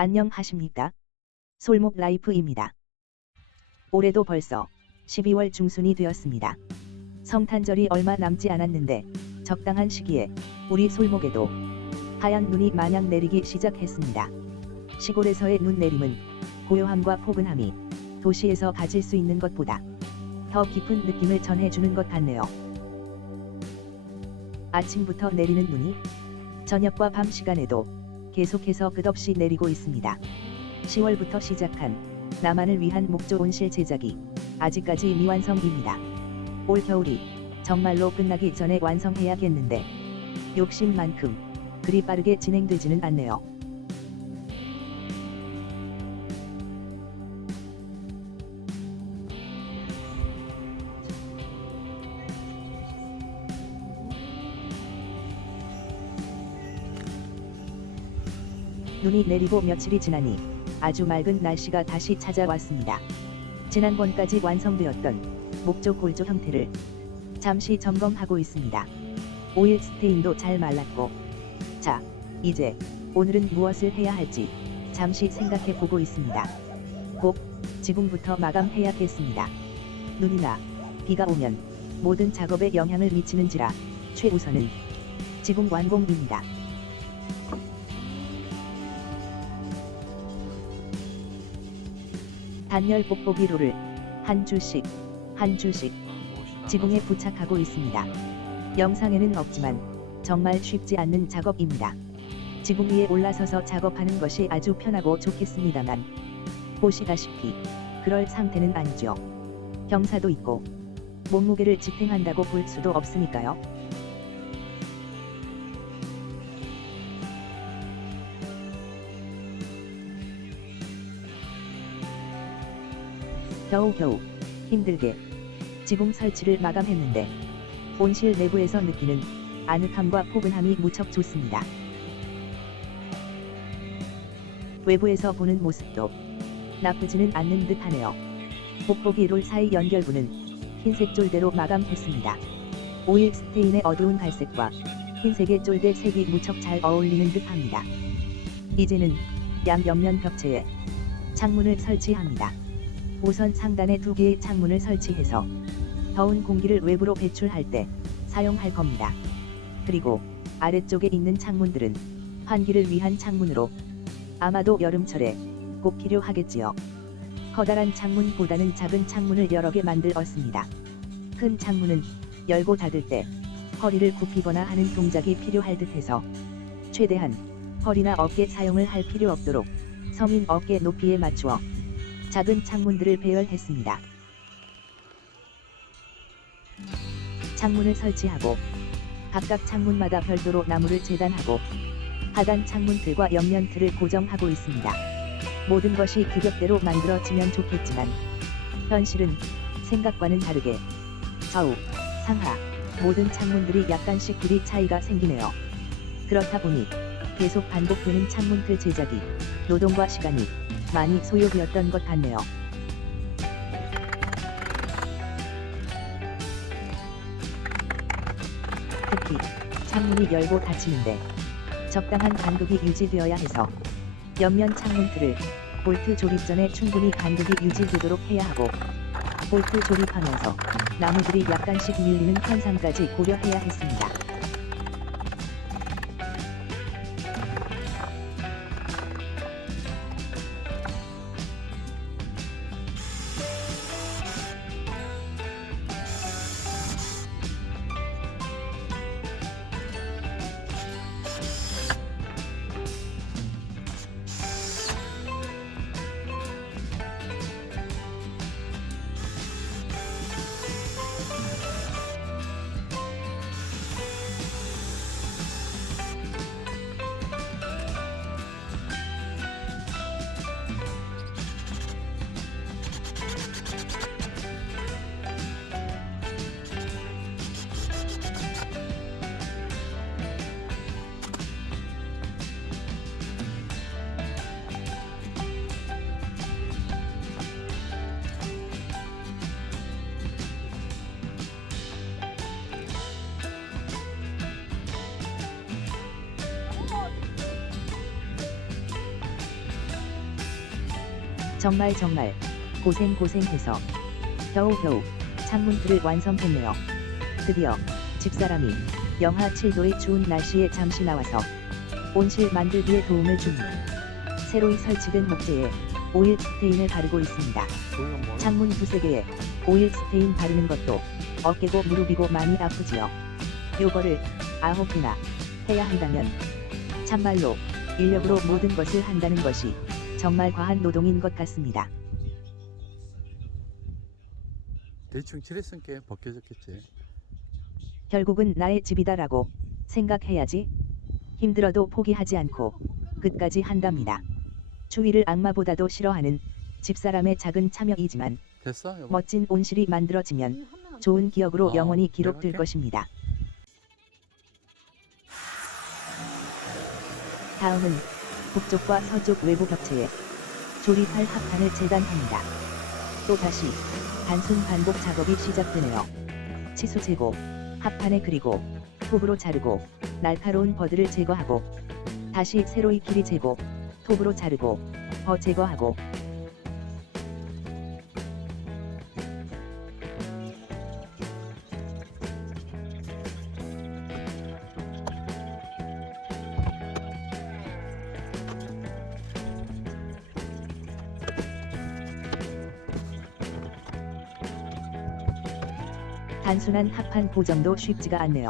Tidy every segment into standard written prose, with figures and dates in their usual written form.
안녕하십니까? 솔목 라이프입니다. 올해도 벌써 12월 중순이 되었습니다. 성탄절이 얼마 남지 않았는데 적당한 시기에 우리 솔목에도 하얀 눈이 마냥 내리기 시작했습니다. 시골에서의 눈 내림은 고요함과 포근함이 도시에서 가질 수 있는 것보다 더 깊은 느낌을 전해주는 것 같네요. 아침부터 내리는 눈이 저녁과 밤 시간에도 계속해서 끝없이 내리고 있습니다. 10월부터 시작한 나만을 위한 목조 온실 제작이 아직까지 미완성입니다. 올 겨울이 정말로 끝나기 전에 완성해야겠는데 욕심만큼 그리 빠르게 진행되지는 않네요. 눈이 내리고 며칠이 지나니 아주 맑은 날씨가 다시 찾아왔습니다. 지난번까지 완성되었던 목조 골조 형태를 잠시 점검하고 있습니다. 오일 스테인도 잘 말랐고, 자, 이제 오늘은 무엇을 해야 할지 잠시 생각해 보고 있습니다. 꼭 지금부터 마감해야겠습니다. 눈이나 비가 오면 모든 작업에 영향을 미치는지라 최우선은 지금 완공입니다. 단열 뽁뽁이로를 한 줄씩 지붕에 부착하고 있습니다. 영상에는 없지만 정말 쉽지 않는 작업입니다. 지붕 위에 올라서서 작업하는 것이 아주 편하고 좋겠습니다만 보시다시피 그럴 상태는 아니죠. 경사도 있고 몸무게를 지탱한다고 볼 수도 없으니까요. 겨우겨우 힘들게 지붕 설치를 마감했는데 온실 내부에서 느끼는 아늑함과 포근함이 무척 좋습니다. 외부에서 보는 모습도 나쁘지는 않는 듯 하네요. 뽁뽁이 롤 사이 연결부는 흰색 쫄대로 마감했습니다. 오일 스테인의 어두운 갈색과 흰색의 쫄대 색이 무척 잘 어울리는 듯 합니다. 이제는 양 옆면 벽체에 창문을 설치합니다. 우선 상단에 2개의 창문을 설치해서 더운 공기를 외부로 배출할 때 사용할 겁니다. 그리고 아래쪽에 있는 창문들은 환기를 위한 창문으로 아마도 여름철에 꼭 필요하겠지요. 커다란 창문보다는 작은 창문을 여러 개 만들었습니다. 큰 창문은 열고 닫을 때 허리를 굽히거나 하는 동작이 필요할 듯해서 최대한 허리나 어깨 사용을 할 필요 없도록 서민 어깨 높이에 맞추어 작은 창문들을 배열했습니다. 창문을 설치하고 각각 창문마다 별도로 나무를 재단하고 하단 창문틀과 옆면 틀을 고정하고 있습니다. 모든 것이 규격대로 만들어지면 좋겠지만 현실은 생각과는 다르게 좌우, 상하 모든 창문들이 약간씩 길이 차이가 생기네요. 그렇다 보니 계속 반복되는 창문틀 제작이 노동과 시간이 많이 소요되었던 것 같네요. 특히 창문이 열고 닫히는데 적당한 간극이 유지되어야 해서 옆면 창문틀을 볼트 조립 전에 충분히 간극이 유지되도록 해야 하고 볼트 조립하면서 나무들이 약간씩 밀리는 현상까지 고려해야 했습니다. 정말 고생해서 겨우 창문틀을 완성했네요. 드디어 집사람이 영하 7도의 추운 날씨에 잠시 나와서 온실 만들기에 도움을 줍니다. 새로이 설치된 목재에 오일 스테인을 바르고 있습니다. 창문 두세 개에 오일 스테인 바르는 것도 어깨고 무릎이고 많이 아프지요. 요거를 9개나 해야 한다면 참말로 인력으로 모든 것을 한다는 것이 정말 과한 노동인 것 같습니다. 대충 칠했으니까 벗겨졌겠지. 결국은 나의 집이다라고 생각해야지. 힘들어도 포기하지 않고 끝까지 한답니다. 추위를 악마보다도 싫어하는 집사람의 작은 참여이지만 됐어? 여보? 멋진 온실이 만들어지면 좋은 기억으로 영원히 기록될 내가 할게. 것입니다. 다음은 북쪽과 서쪽 외부 벽체에 조립할 합판을 재단합니다. 또다시 단순 반복 작업이 시작되네요. 치수 제거, 합판에 그리고 톱으로 자르고 날카로운 버드를 제거하고 다시 세로이 길이 제거, 톱으로 자르고 버 제거하고 단순한 합판 고정도 쉽지가 않네요.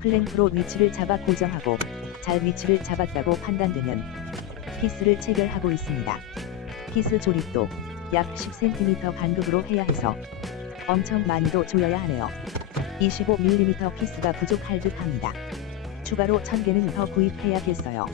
클램프로 위치를 잡아 고정하고 잘 위치를 잡았다고 판단되면 피스를 체결하고 있습니다. 피스 조립도 약 10cm 간극으로 해야 해서 엄청 많이도 조여야 하네요. 25mm 피스가 부족할 듯 합니다. 추가로 1000개는 더 구입해야겠어요.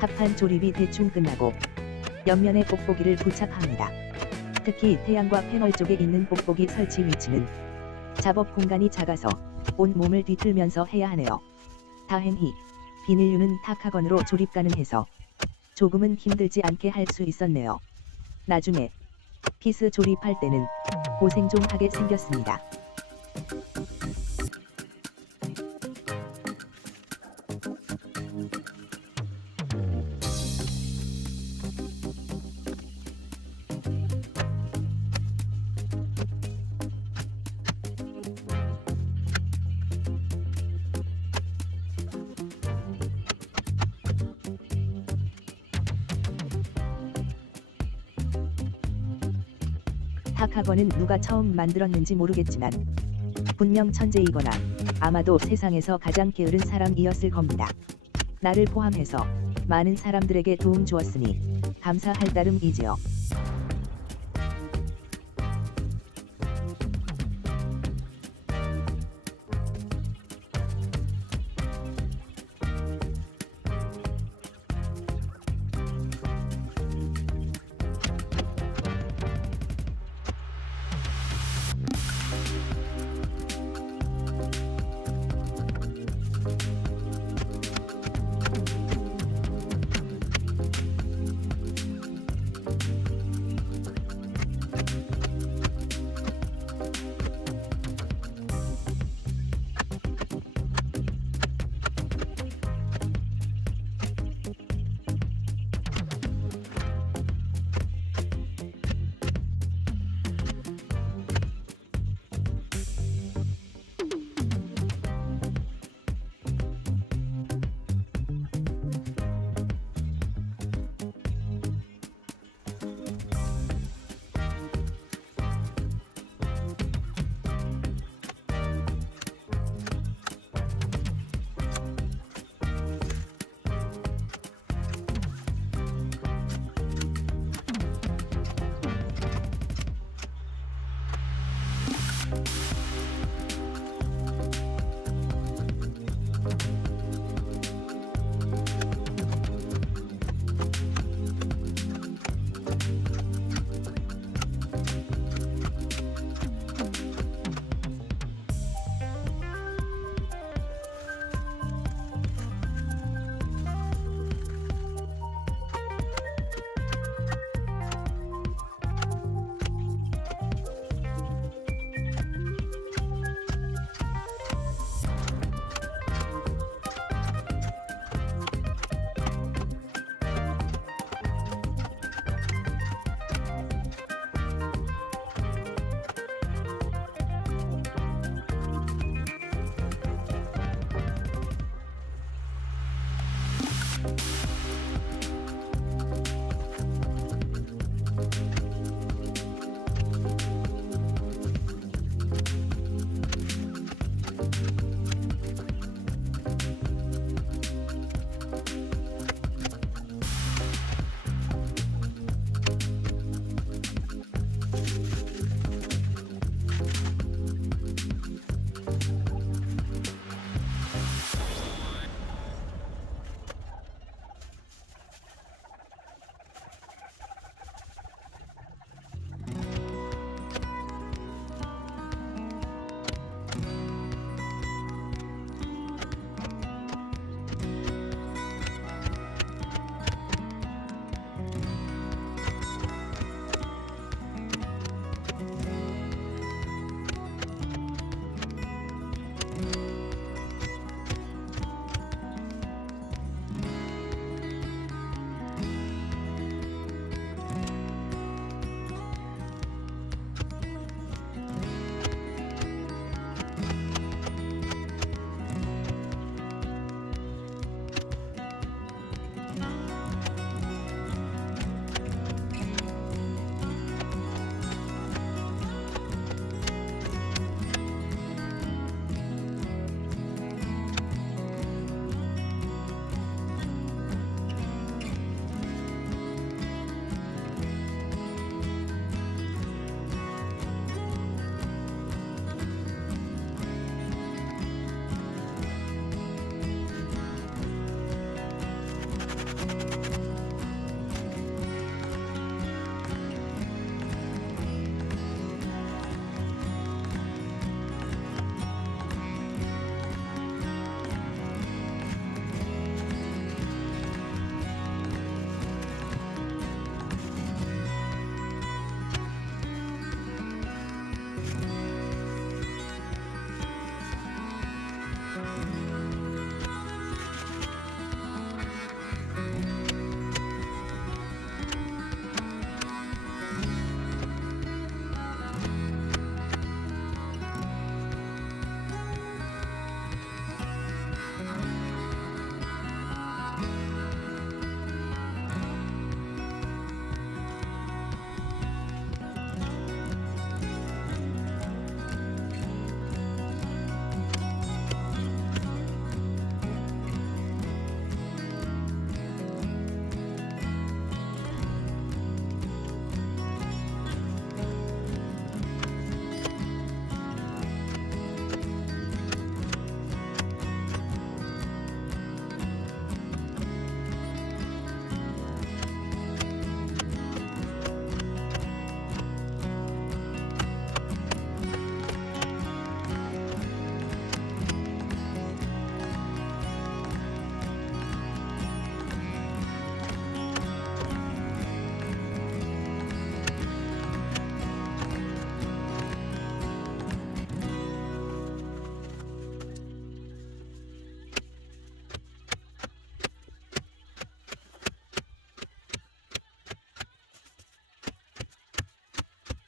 합판 조립이 대충 끝나고 옆면에 뽁뽁이를 부착합니다. 특히 태양과 패널 쪽에 있는 뽁뽁이 설치 위치는 작업 공간이 작아서 온 몸을 뒤틀면서 해야 하네요. 다행히 비닐류는 타카건으로 조립 가능해서 조금은 힘들지 않게 할 수 있었네요. 나중에 피스 조립할 때는 고생 좀 하게 생겼습니다. 타카건은 누가 처음 만들었는지 모르겠지만 분명 천재이거나 아마도 세상에서 가장 게으른 사람이었을 겁니다. 나를 포함해서 많은 사람들에게 도움 주었으니 감사할 따름이지요.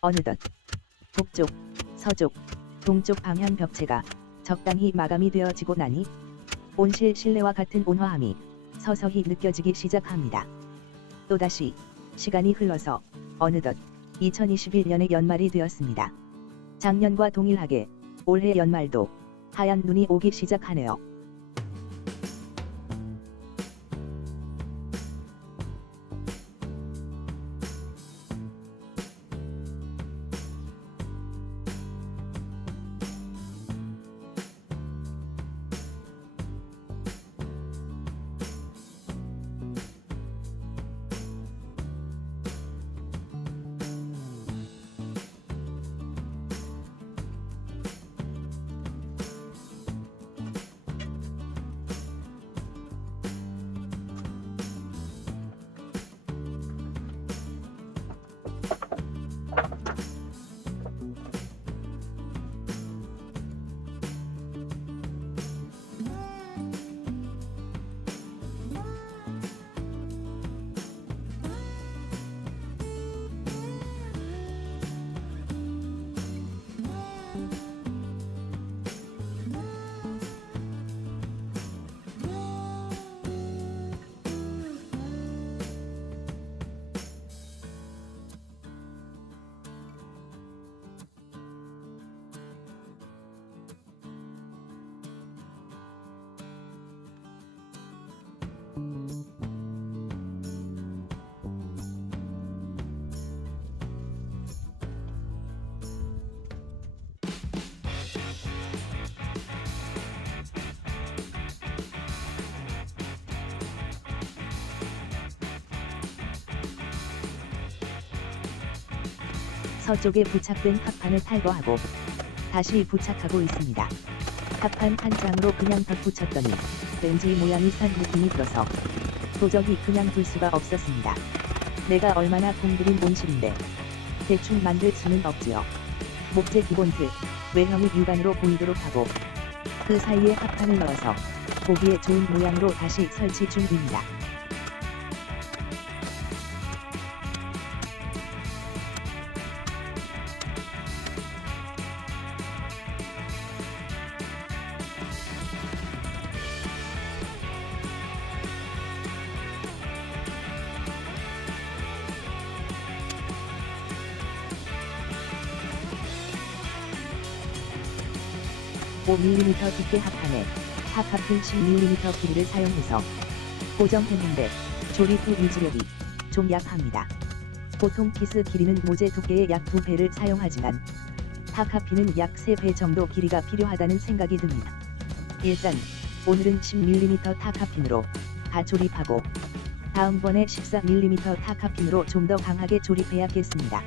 어느덧 북쪽, 서쪽, 동쪽 방향 벽체가 적당히 마감이 되어지고 나니 온실 실내와 같은 온화함이 서서히 느껴지기 시작합니다. 또다시 시간이 흘러서 어느덧 2021년의 연말이 되었습니다. 작년과 동일하게 올해 연말도 하얀 눈이 오기 시작하네요. 서쪽에 부착된 합판을 탈거하고 다시 부착하고 있습니다. 합판 한 장으로 그냥 덧붙였더니 왠지 모양이 산 느낌이 들어서 도저히 그냥 둘 수가 없었습니다. 내가 얼마나 공들인 온실인데 대충 만들 수는 없지요. 목재 기본 틀, 외형이 육안으로 보이도록 하고 그 사이에 합판을 넣어서 보기에 좋은 모양으로 다시 설치 중입니다. (5mm) 두께 합판에 탑합핀 10mm 길이를 사용해서 고정했는데 조립 후 유지력이 좀 약합니다. 보통 피스 길이는 모재 두께의 약 2배를 사용하지만 탑합핀은 약 3배 정도 길이가 필요하다는 생각이 듭니다. 일단 오늘은 10mm 탑합핀으로 다 조립하고 다음번에 14mm 탑합핀으로 좀 더 강하게 조립해야겠습니다.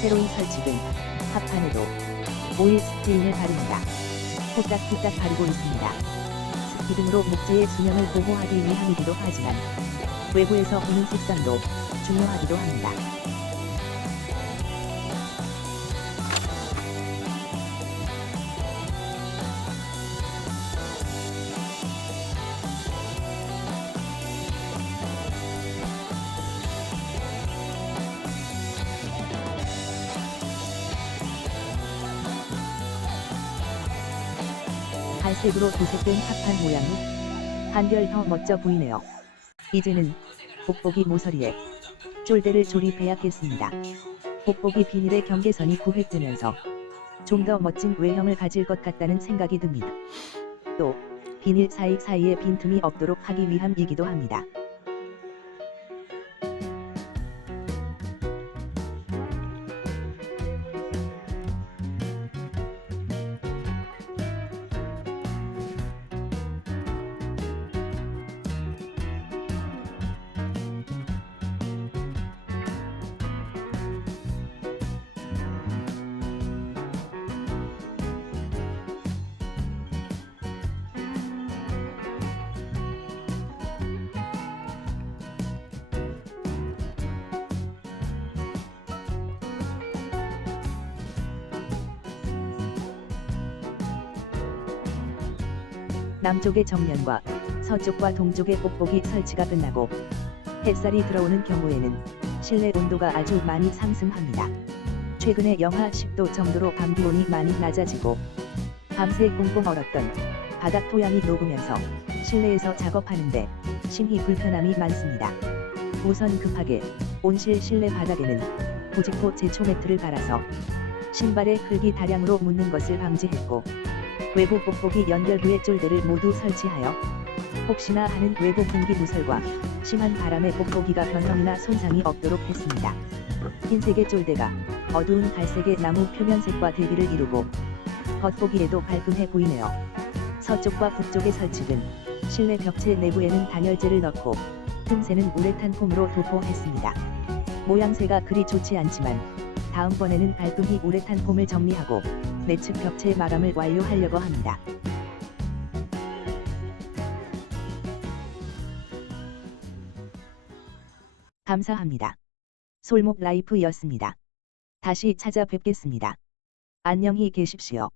새로운 설치된 합판에도 오일 스테인을 바릅니다. 후딱후딱 바르고 있습니다. 습기 등으로 목재의 수명을 보호하기 위함이기도 하지만 외부에서 보는 색상도 중요하기도 합니다. 갈색으로 도색된 합판 모양이 한결 더 멋져 보이네요. 이제는 뽁뽁이 모서리에 쫄대를 조립해야겠습니다. 뽁뽁이 비닐의 경계선이 구획되면서 좀 더 멋진 외형을 가질 것 같다는 생각이 듭니다. 또 비닐 사이사이에 빈틈이 없도록 하기 위함이기도 합니다. 남쪽의 정면과 서쪽과 동쪽의 뽁뽁이 설치가 끝나고 햇살이 들어오는 경우에는 실내 온도가 아주 많이 상승합니다. 최근에 영하 10도 정도로 밤 기온이 많이 낮아지고 밤새 꽁꽁 얼었던 바닥 토양이 녹으면서 실내에서 작업하는데 심히 불편함이 많습니다. 우선 급하게 온실 실내 바닥에는 부직포 제초 매트를 갈아서 신발에 흙이 다량으로 묻는 것을 방지했고 외부 뽁뽁이 연결부의 쫄대를 모두 설치하여 혹시나 하는 외부 공기 누설과 심한 바람에 뽁뽁이가 변형이나 손상이 없도록 했습니다. 흰색의 쫄대가 어두운 갈색의 나무 표면색과 대비를 이루고 겉보기에도 깔끔해 보이네요. 서쪽과 북쪽의 설치근, 실내 벽체 내부에는 단열재를 넣고 틈새는 우레탄 폼으로 도포했습니다. 모양새가 그리 좋지 않지만 다음번에는 깔끔히 우레탄 폼을 정리하고 내측 벽체 마감을 완료하려고 합니다. 감사합니다. 솔목 라이프였습니다. 다시 찾아뵙겠습니다. 안녕히 계십시오.